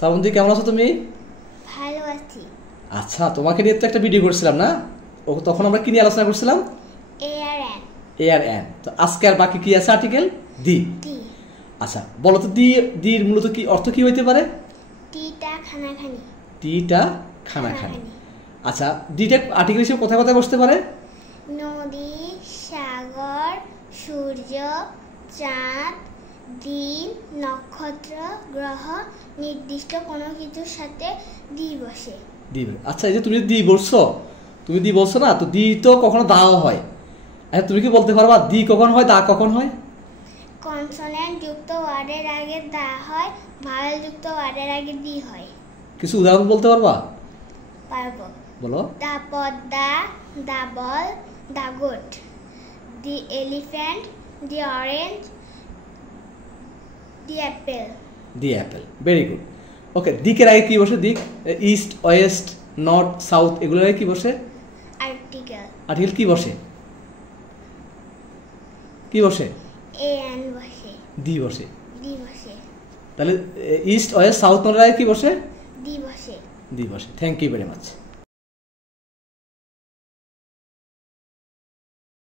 শ্রাবন্তী, কেমন আছো তুমি? ভালো আছি। আচ্ছা, তোমাকে নিয়ে তো একটা ভিডিও করছিলাম না? ও তখন আমরা কি নিয়ে আলোচনা করছিলাম? ARN। ARN। তো আজকে আর বাকি কি আছে? Article the. টি। আচ্ছা, বলো তো দির মূলত কি অর্থ কি হইতে পারে? টিটা খানাখানি। টিটা খানাখানি। আচ্ছা, দিটা আর্টিকেল হিসেবে কোথায় কোথায় বসতে পারে? নদী, সাগর, সূর্য, চাঁদ, দিন, নক্ষত্র, গ্রহ, নির্দিষ্ট কোনো কিছুর সাথে দি বসে। দি। আচ্ছা, এই যে তুমি দি বলছো, না? তো দি তো কখনো দাও হয়। আচ্ছা, তুমি কি বলতে পারবা দি কখন হয়, দা কখন হয়? কনসোনেন্ট যুক্ত ওয়ার্ডের আগে দা হয়, ভাওয়েল যুক্ত ওয়ার্ডের আগে দি হয়। কিছু উদাহরণ বলতে পারবা? পারবো। বলো। দা পদ্মা, দা বল, দা গোট, দি এলিফ্যান্ট, দি অরেঞ্জ, দি অ্যাপেল। দি অ্যাপেল, ভেরি গুড। ওকে, দিকের আগে কি বসে? দিক, ইস্ট, ওয়েস্ট, নর্থ, সাউথ, এগুলোর আগে কি বসে? আর্টিকেল। আর্টিকেল কি বসে? কি বসে? AN বসে। দি বসে। দি বসে। তাহলে ইস্ট, ওয়েস্ট, সাউথ, নর্থের আগে কি বসে? দি বসে। দি বসে। Thank you very much.